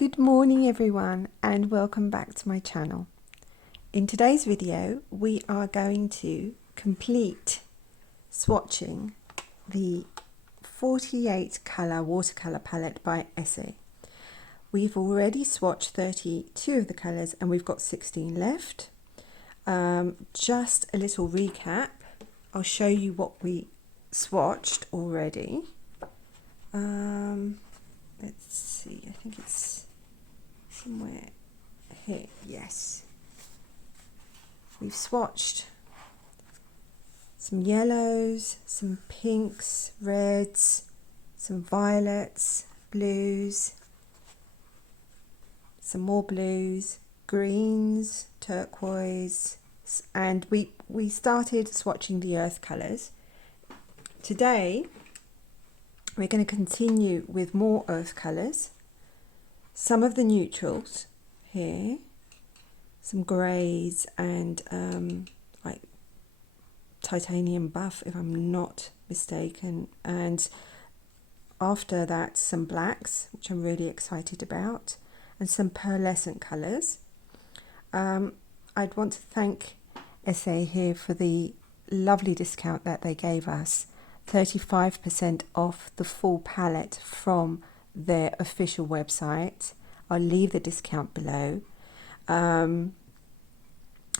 Good morning everyone and welcome back to my channel. In today's video we are going to complete swatching the 48 colour watercolour palette by Essee. We've already swatched 32 of the colours and we've got 16 left. Just a little recap. I'll show you what we swatched already. Let's see, I think it's somewhere here. Yes, we've swatched some yellows, some pinks, reds, some violets, blues, some more blues, greens, turquoise, and we started swatching the earth colours. Today we're going to continue with more earth colours, some of the neutrals here, some greys and like titanium buff if I'm not mistaken, and after that some blacks, which I'm really excited about, and some pearlescent colours. I'd want to thank Essee here for the lovely discount that they gave us, 35% off the full palette from their official website. I'll leave the discount below.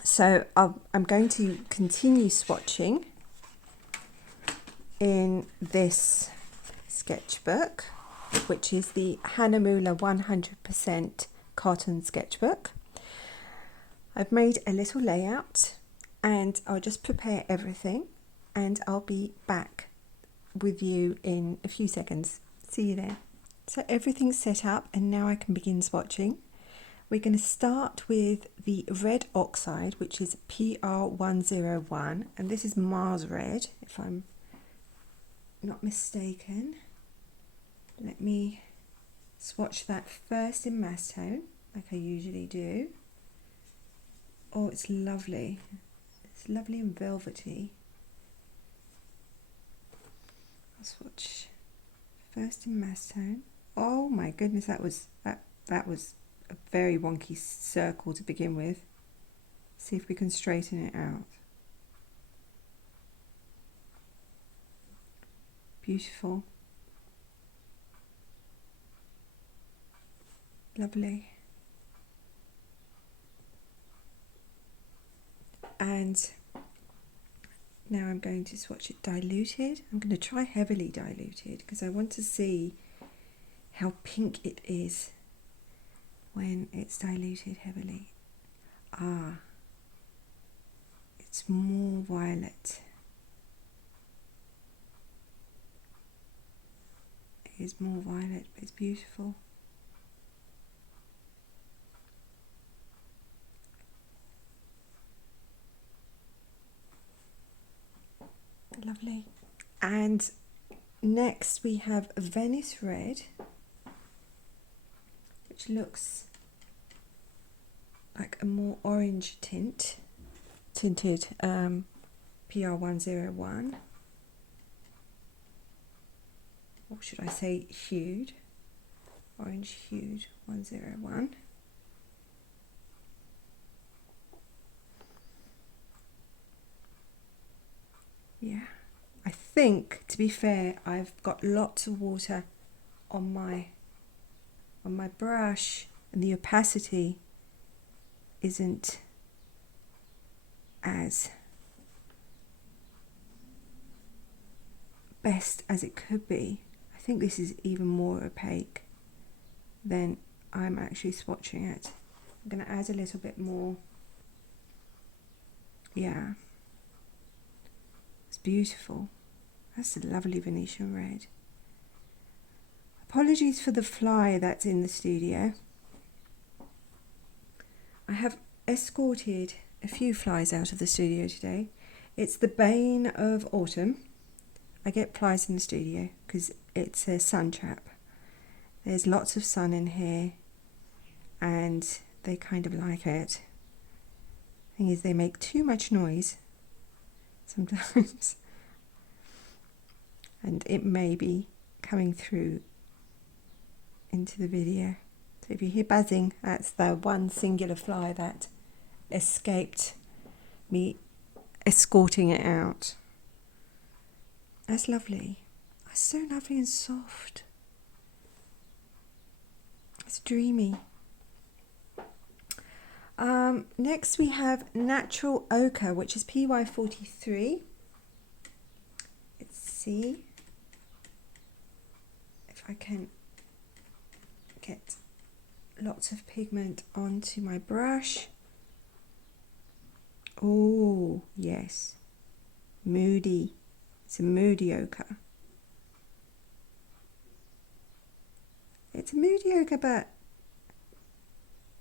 So I'm going to continue swatching in this sketchbook, which is the Hahnemühle 100% cotton sketchbook. I've made a little layout and I'll just prepare everything and I'll be back with you in a few seconds. See you there. So everything's set up and now I can begin swatching. We're going to start with the red oxide, which is PR101, and this is Mars red if I'm not mistaken. Let me swatch that first in mass tone like I usually do. Oh, it's lovely. It's lovely and velvety. I'll swatch first in mass tone. Oh my goodness, that was a very wonky circle to begin with. See if we can straighten it out. Beautiful. Lovely. And now I'm going to swatch it diluted. I'm going to try heavily diluted because I want to see how pink it is when it's diluted heavily. Ah, it's more violet. It is more violet, but it's beautiful. Lovely. And next we have Venice red, which looks like a more orange tinted PR101, or should I say hued, orange hued 101. Yeah, I think, to be fair, I've got lots of water on my brush and the opacity isn't as best as it could be. I think this is even more opaque than I'm actually swatching it. I'm going to add a little bit more. Yeah. It's beautiful. That's a lovely Venetian red. Apologies for the fly that's in the studio. I have escorted a few flies out of the studio today. It's the bane of autumn. I get flies in the studio because it's a sun trap. There's lots of sun in here and they kind of like it. Thing is, they make too much noise sometimes, and it may be coming through into the video, so So if you hear buzzing, that's the one singular fly that escaped me escorting it out. That's lovely. That's so lovely and soft. It's dreamy. Next we have Natural Ochre, which is PY43. Let's see if I can get lots of pigment onto my brush. Oh, yes. Moody. It's a moody ochre. It's a moody ochre, but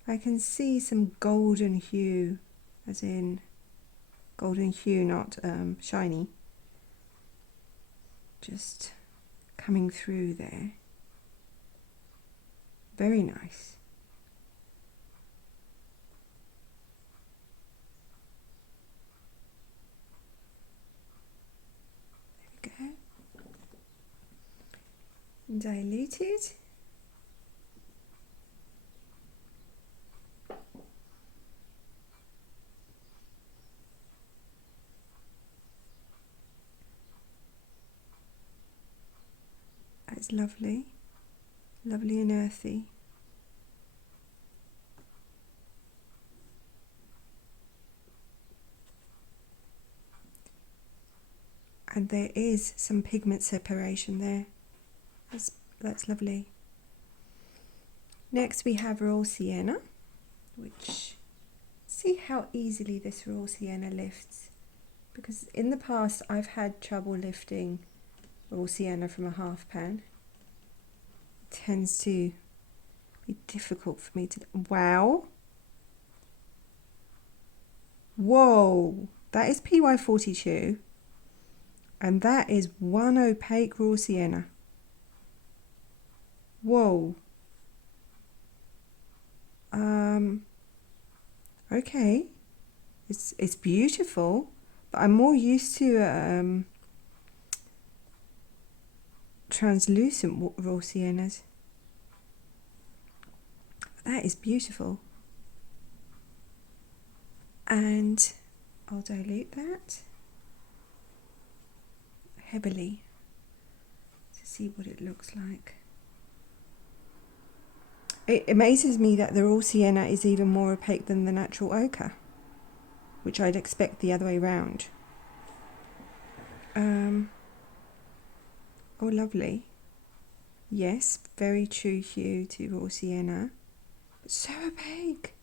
I can see some golden hue, as in golden hue, not shiny, just coming through there. Very nice. There we go. Diluted. That's lovely. Lovely and earthy. And there is some pigment separation there. That's lovely. Next we have raw sienna, which, see how easily this raw sienna lifts, because in the past I've had trouble lifting raw sienna from a half pan. It tends to be difficult for me to, wow. Whoa, that is PY42. And that is one opaque raw sienna. Whoa. Okay. It's beautiful, but I'm more used to translucent raw siennas. That is beautiful. And I'll dilute that heavily to see what it looks like. It amazes me that the raw sienna is even more opaque than the natural ochre, which I'd expect the other way round. Oh, lovely. Yes, very true hue to raw sienna, but so opaque.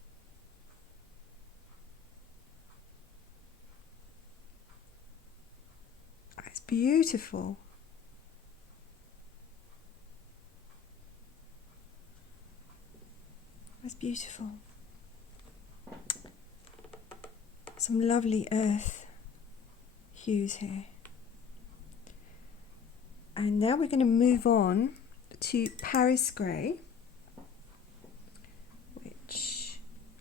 It's beautiful. That's beautiful. Some lovely earth hues here. And now we're going to move on to Paris Grey, which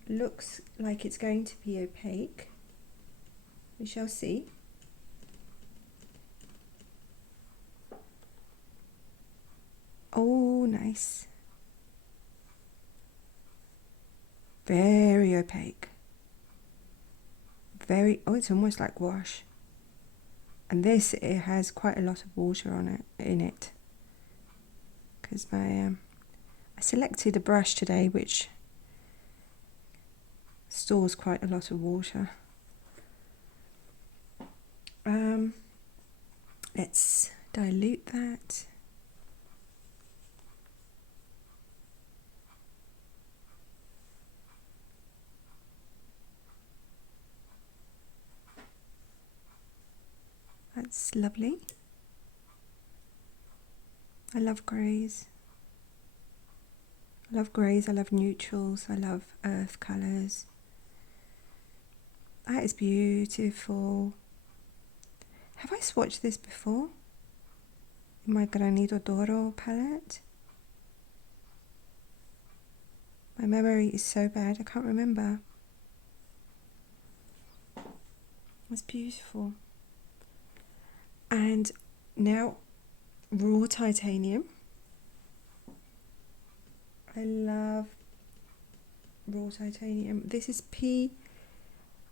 looks like it's going to be opaque. We shall see. Oh, nice. Very opaque. Very, oh, it's almost like wash. And this, it has quite a lot of water on it, in it. Because I selected a brush today which stores quite a lot of water. Let's dilute that. That's lovely. I love greys. I love greys, I love neutrals, I love earth colours. That is beautiful. Have I swatched this before? In my Granito Doro palette? My memory is so bad, I can't remember. That's beautiful. And now raw titanium. I love raw titanium. This is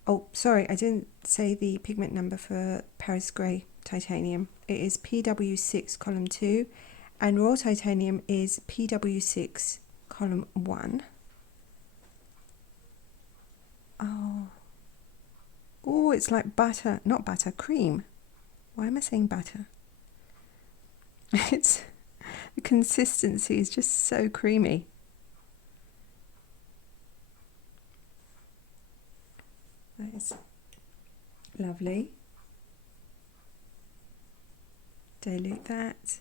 oh sorry, I didn't say the pigment number for Paris Grey titanium. It is PW6 column 2 and raw titanium is PW6 column 1. Oh, it's like butter, not butter, cream. Why am I saying butter? It's the consistency is just so creamy. That is lovely. Dilute that.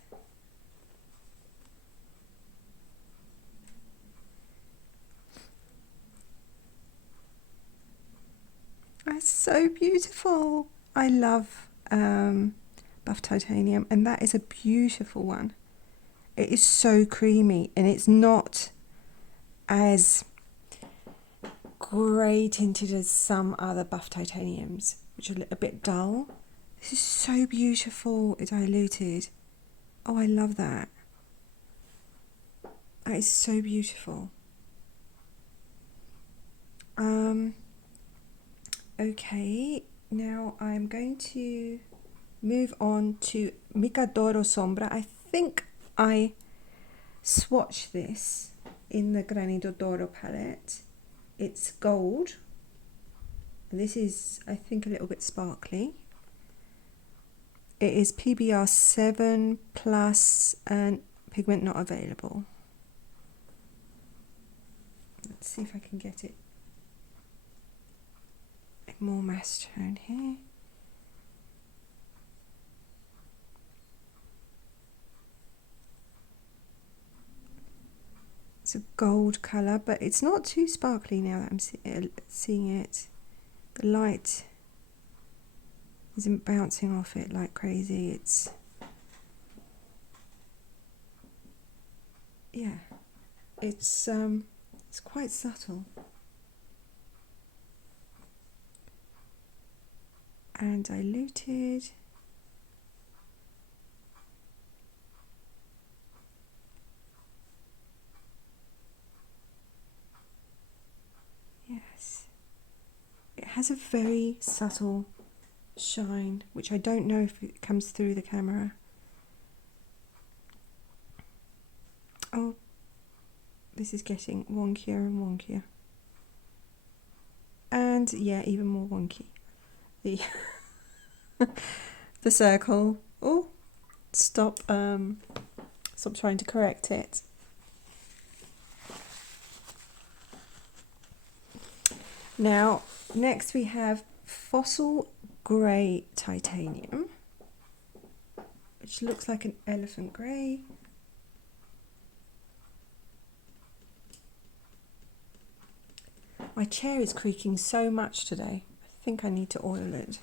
That's so beautiful. I love buff titanium, and that is a beautiful one. It is so creamy, and it's not as grey tinted as some other buff titaniums, which are a bit dull. This is so beautiful. It's diluted. Oh, I love that. That is so beautiful. Okay, now I'm going to move on to Micadoro Sombra. I think I swatched this in the Granito d'Oro palette. It's gold. This is, I think, a little bit sparkly. It is PBR 7 plus and pigment not available. Let's see if I can get it more mass tone here. It's a gold colour, but it's not too sparkly now that I'm seeing it. The light isn't bouncing off it like crazy. It's, yeah, it's quite subtle. And diluted. Yes. It has a very subtle shine, which I don't know if it comes through the camera. Oh, this is getting wonkier and wonkier. And yeah, even more wonky. The the circle. Oh, stop trying to correct it. Now, next we have Fossil Grey Titanium, which looks like an elephant grey. My chair is creaking so much today. I think I need to oil it.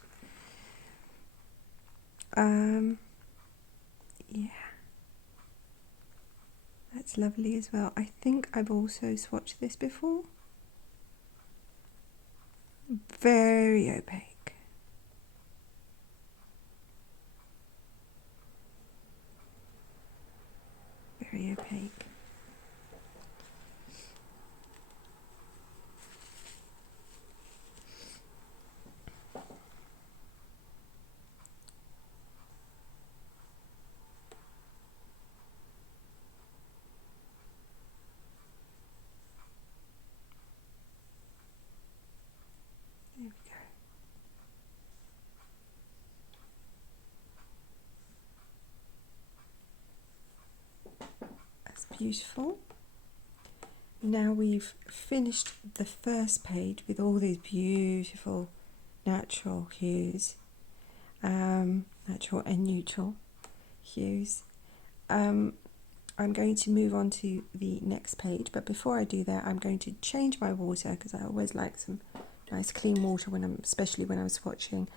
Yeah, that's lovely as well. I think I've also swatched this before. Very opaque. Very opaque. There we go. That's beautiful. Now we've finished the first page with all these beautiful natural hues, natural and neutral hues. I'm going to move on to the next page, but before I do that, I'm going to change my water because I always like some nice clean water especially when I'm swatching,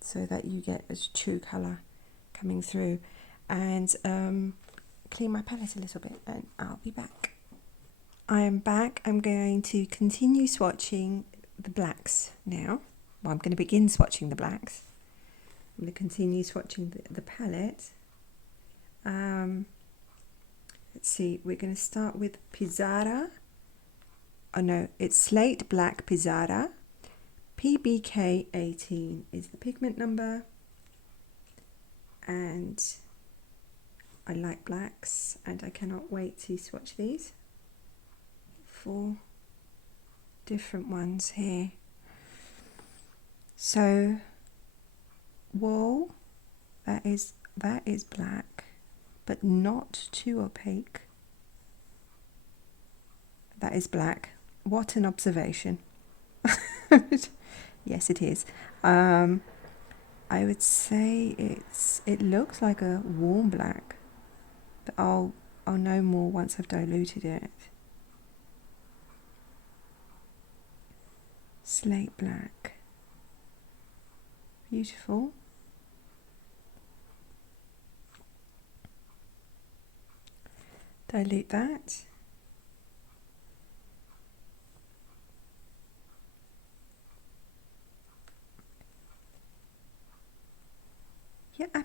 so that you get a true colour coming through, and clean my palette a little bit, and I'll be back. I am back. I'm going to continue swatching the blacks now. Well, I'm going to begin swatching the blacks. I'm going to continue swatching the palette. Let's see, we're going to start with Pizarra. Oh no, it's Slate Black Pizarra. PBK 18 is the pigment number. And I like blacks and I cannot wait to swatch these. 4 different ones here. So wool, that is black, but not too opaque. That is black. What an observation. Yes, it is. I would say it looks like a warm black, but I'll know more once I've diluted it. Slate black. Beautiful. Dilute that. Yeah, it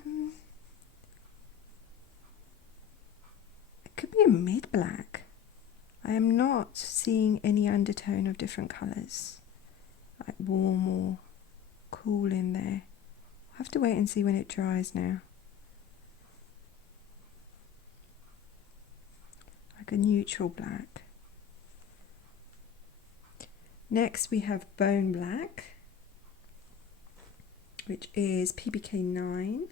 could be a mid black. I am not seeing any undertone of different colours, like warm or cool in there. I'll have to wait and see when it dries now. Like a neutral black. Next we have Bone Black, which is PBK 9.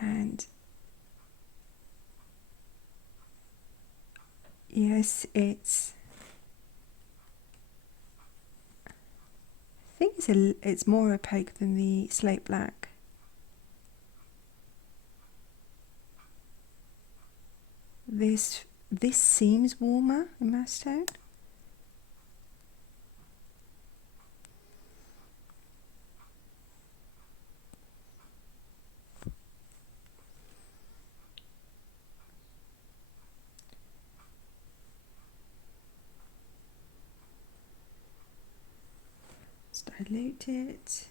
And yes, I think it's more opaque than the Slate Black. This seems warmer in mass tone. Let's dilute it.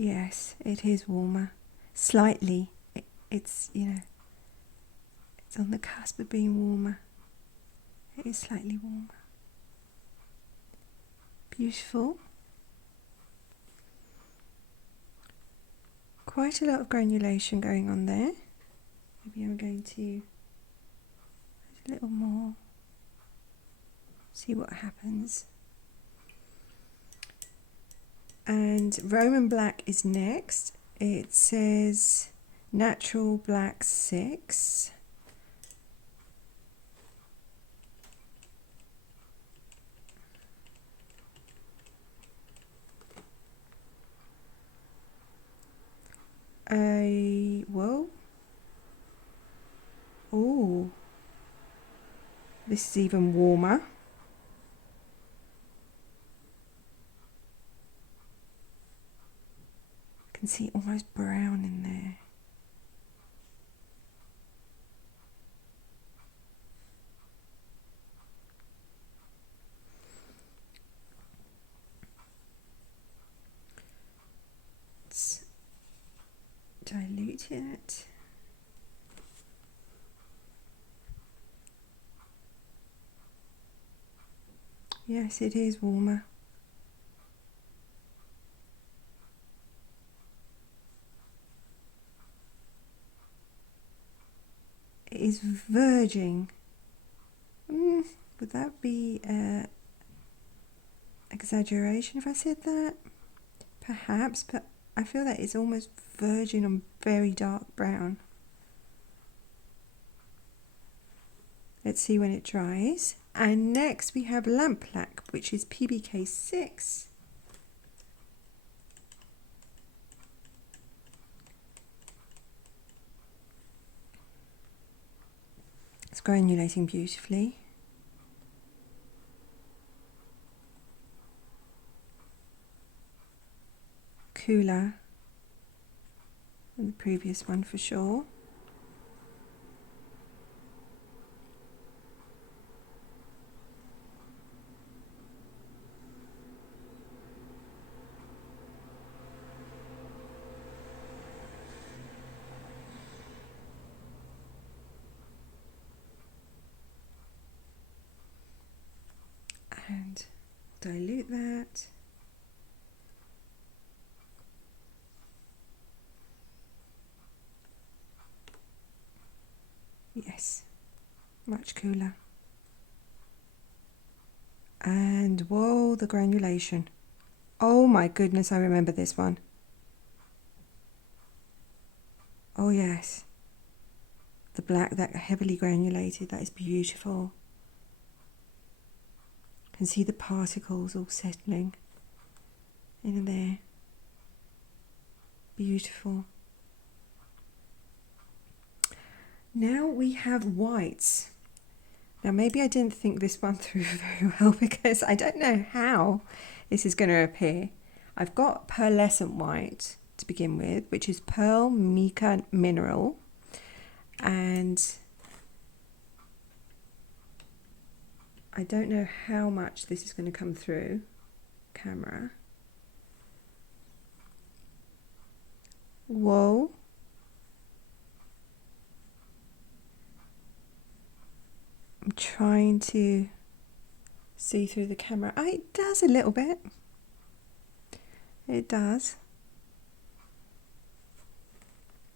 Yes, it is warmer. Slightly. It's, you know, it's on the cusp of being warmer. It is slightly warmer. Beautiful. Quite a lot of granulation going on there. Maybe I'm going to add a little more. See what happens. And Roman Black is next. It says Natural Black 6. Whoa. Oh, this is even warmer. I can see almost brown in there. Let's dilute it. Yes, it is warmer. It is verging. Would that be exaggeration if I said that? Perhaps, but I feel that it's almost verging on very dark brown. Let's see when it dries. And next we have Lamp Black, which is PBK 6. It's granulating beautifully. Cooler than the previous one for sure. And dilute that. Yes, much cooler. And whoa, the granulation. Oh my goodness, I remember this one. Oh yes. The black, that heavily granulated, that is beautiful. You can see the particles all settling in there. Beautiful. Now we have whites. Now maybe I didn't think this one through very well because I don't know how this is going to appear. I've got pearlescent white to begin with, which is pearl mica mineral, and I don't know how much this is going to come through camera. Whoa. I'm trying to see through the camera. Oh, it does a little bit. It does.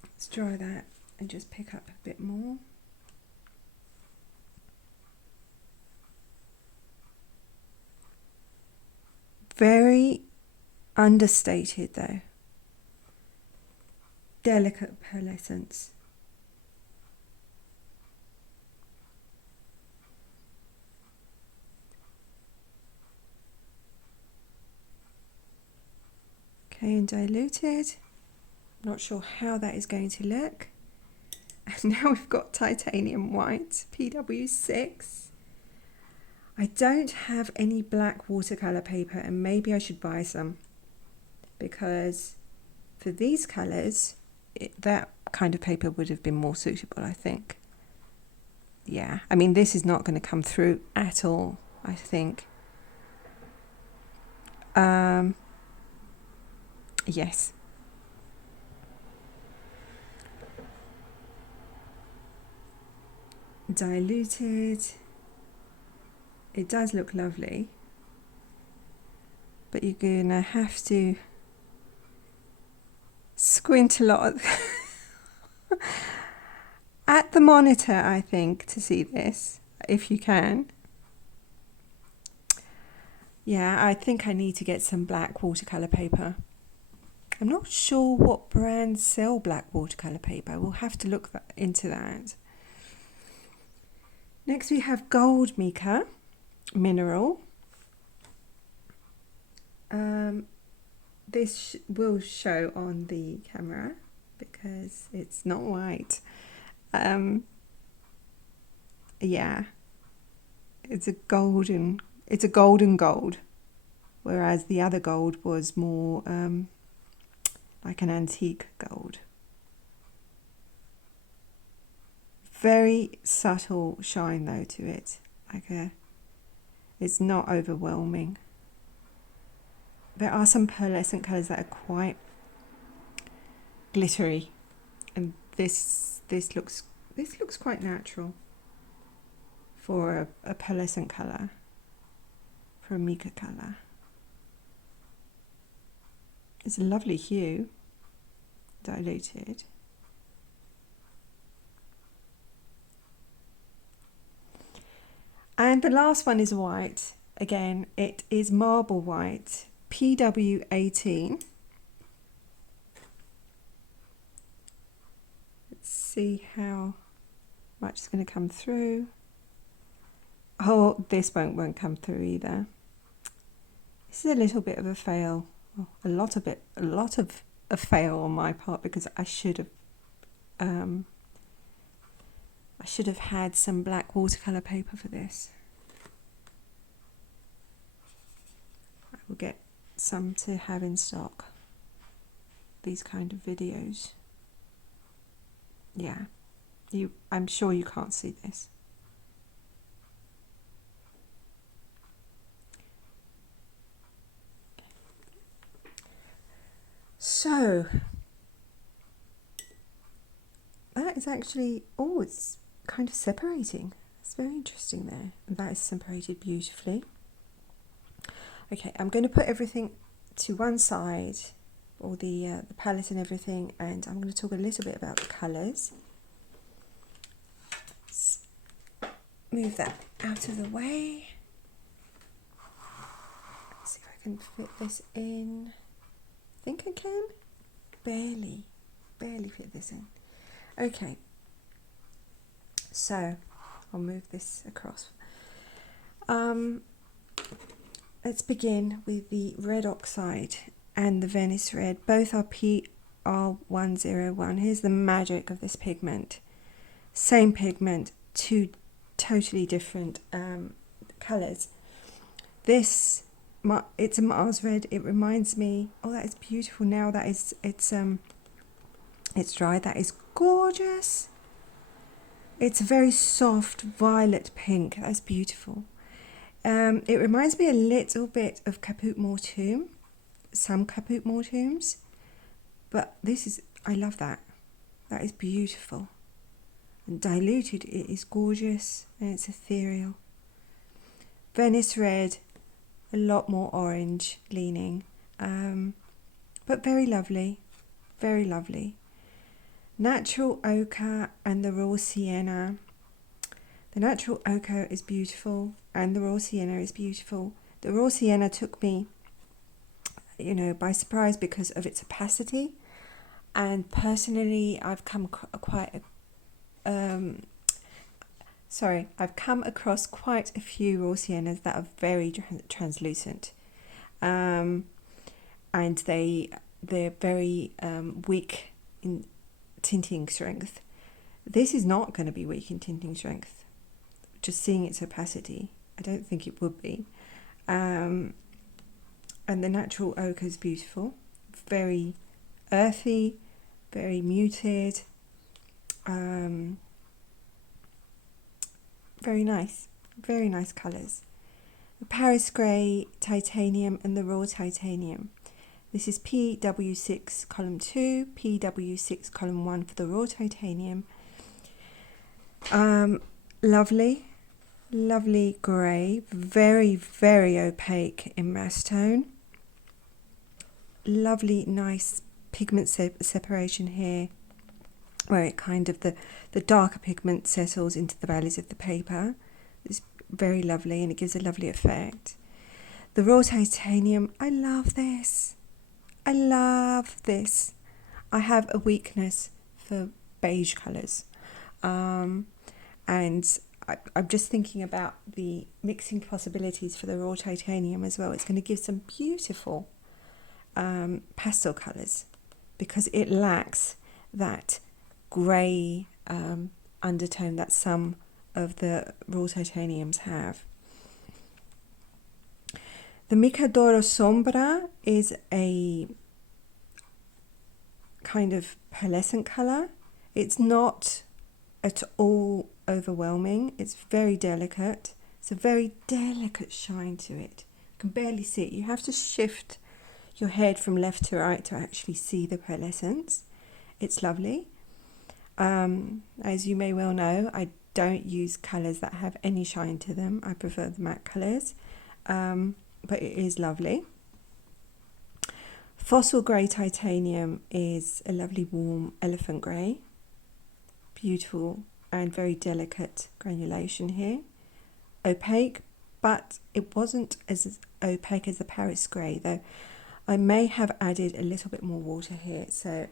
Let's dry that and just pick up a bit more. Very understated though. Delicate pearlescence. Okay, and diluted. Not sure how that is going to look. And now we've got titanium white, PW6. I don't have any black watercolour paper, and maybe I should buy some, because for these colours, that kind of paper would have been more suitable, I think. Yeah, I mean, this is not going to come through at all, I think. Yes. Diluted. It does look lovely, but you're gonna have to squint a lot at the monitor, I think, to see this, if you can. Yeah, I think I need to get some black watercolour paper. I'm not sure what brands sell black watercolour paper. We'll have to look into that. Next we have gold mica mineral. This will show on the camera because it's not white. Yeah, it's a golden gold, whereas the other gold was more like an antique gold. Very subtle shine though to it, it's not overwhelming. There are some pearlescent colours that are quite glittery, and this looks quite natural for a pearlescent colour, for a mica colour. It's a lovely hue, diluted. And the last one is white. Again, it is marble white, PW18. Let's see how much is going to come through. Oh, this won't come through either. This is a little bit of a fail. Oh, a lot of a fail on my part, because I should have had some black watercolour paper for this. I will get some to have in stock. These kind of videos. Yeah, I'm sure you can't see this. So that is actually, oh, it's kind of separating. It's very interesting there. And that is separated beautifully. Okay, I'm going to put everything to one side, all the palette and everything, and I'm going to talk a little bit about the colours. Let's move that out of the way. Let's see if I can fit this in. I think I can. Barely fit this in. Okay, so I'll move this across. Let's begin with the red oxide and the Venice red. Both are PR101. Here's the magic of this pigment. Same pigment, two totally different colours. This, it's a Mars red. It reminds me, oh, that is beautiful. Now that is, it's dry. That is gorgeous. It's a very soft violet pink. That's beautiful. It reminds me a little bit of Caput Mortuum, some Caput Mortuums, but this is, I love that. That is beautiful. And diluted, it is gorgeous and it's ethereal. Venice red, a lot more orange leaning, but very lovely, very lovely. Natural ochre and the raw sienna. The natural ochre is beautiful and the raw sienna is beautiful. The raw sienna took me, by surprise because of its opacity. And personally, I've come across quite a few raw siennas that are very translucent, and they're very weak in tinting strength. This is not going to be weak in tinting strength. Just seeing its opacity, I don't think it would be. And the natural ochre is beautiful, very earthy, very muted, very nice colours. The Paris grey, titanium and the raw titanium. This is PW6 column 2, PW6 column 1 for the raw titanium. Lovely grey, very, very opaque in mass tone. Lovely, nice pigment separation here, where it kind of, the darker pigment settles into the valleys of the paper. It's very lovely and it gives a lovely effect. The raw titanium, I love this. I have a weakness for beige colours. And I'm just thinking about the mixing possibilities for the raw titanium as well. It's going to give some beautiful pastel colours because it lacks that grey undertone that some of the raw titaniums have. The Micadoro Sombra is a kind of pearlescent colour. It's not at all overwhelming. It's very delicate. It's a very delicate shine to it. You can barely see it. You have to shift your head from left to right to actually see the pearlescence. It's lovely. As you may well know, I don't use colours that have any shine to them. I prefer the matte colours, but it is lovely. Fossil grey titanium is a lovely warm elephant grey. Beautiful and very delicate granulation here. Opaque, but it wasn't as opaque as the Paris grey, though I may have added a little bit more water here, so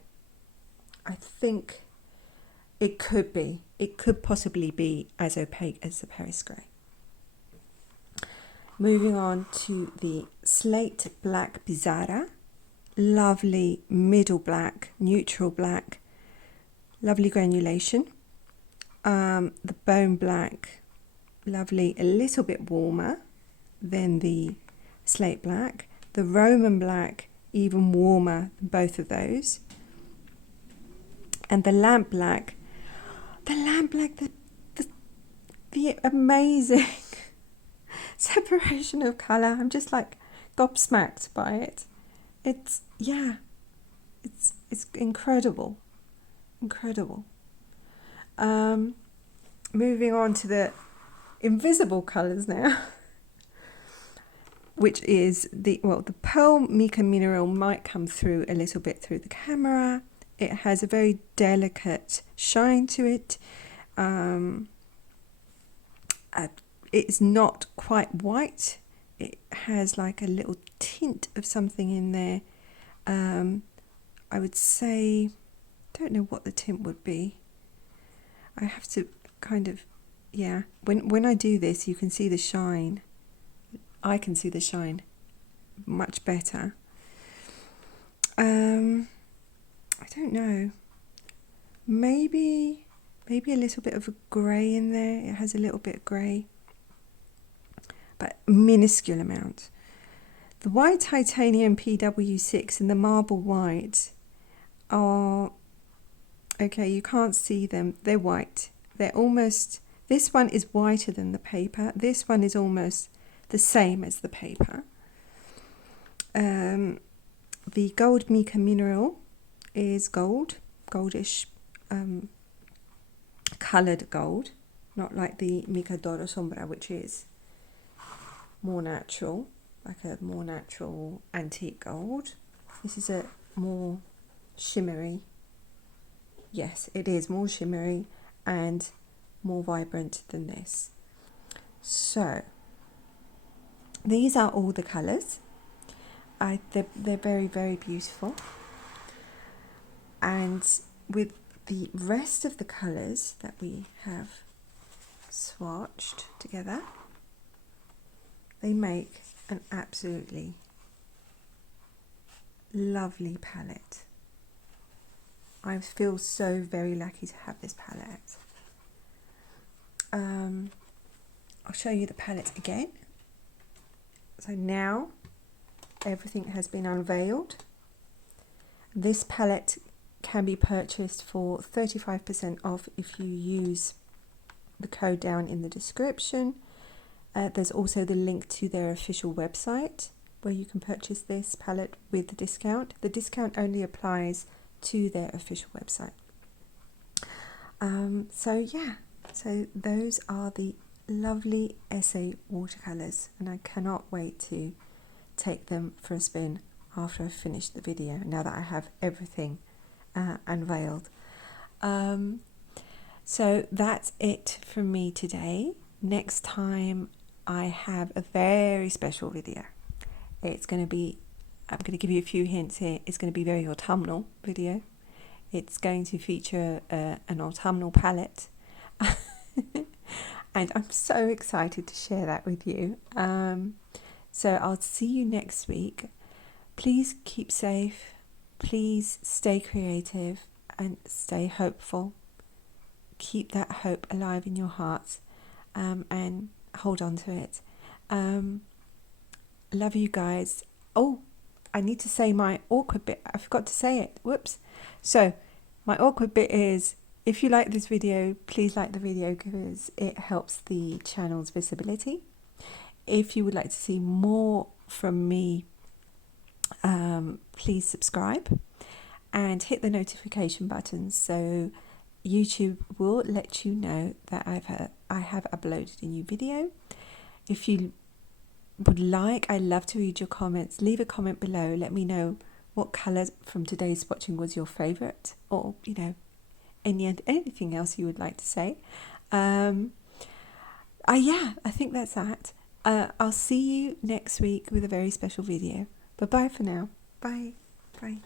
I think it could possibly be as opaque as the Paris grey. Moving on to the slate black Bizarra. Lovely middle black, neutral black, lovely granulation. The bone black, lovely, a little bit warmer than the slate black. The Roman black, even warmer than both of those. And the lamp black, the amazing separation of colour. I'm just like gobsmacked by it. It's incredible. Moving on to the invisible colours now. which is the Pearl Mica Mineral might come through a little bit through the camera. It has a very delicate shine to it. It's not quite white. It has like a little tint of something in there. I would say, don't know what the tint would be. I have to kind of, yeah. When I do this, you can see the shine. I can see the shine much better. I don't know. Maybe a little bit of a grey in there. It has a little bit of grey, but minuscule amount. The white titanium PW6 and the marble white are, okay, you can't see them. They're white. They're almost, this one is whiter than the paper. This one is almost the same as the paper. The gold mica mineral is goldish, coloured gold, not like the mica d'oro sombra, which is more natural, like a more natural antique gold. This is a more shimmery, yes, it is more shimmery and more vibrant than this. So these are all the colours. They're very, very beautiful. And with the rest of the colours that we have swatched together, they make an absolutely lovely palette. I feel so very lucky to have this palette. I'll show you the palette again. So now everything has been unveiled. This palette can be purchased for 35% off if you use the code down in the description. There's also the link to their official website where you can purchase this palette with the discount. The discount only applies to their official website. So those are the lovely Essee watercolours, and I cannot wait to take them for a spin after I've finished the video, now that I have everything unveiled. So that's it from me today. Next time I have a very special video. It's going to be, I'm going to give you a few hints here, it's going to be a very autumnal video. It's going to feature an autumnal palette. And I'm so excited to share that with you. So I'll see you next week. Please keep safe. Please stay creative and stay hopeful. Keep that hope alive in your hearts, and hold on to it. Love you guys. Oh, I need to say my awkward bit. I forgot to say it. Whoops. So my awkward bit is, if you like this video, please like the video because it helps the channel's visibility. If you would like to see more from me, please subscribe and hit the notification button so YouTube will let you know that I have uploaded a new video. If you would like, I love to read your comments. Leave a comment below. Let me know what colour from today's swatching was your favourite, or anything else you would like to say. Yeah, I think that's that. I'll see you next week with a very special video. Bye bye for now. Bye. Bye.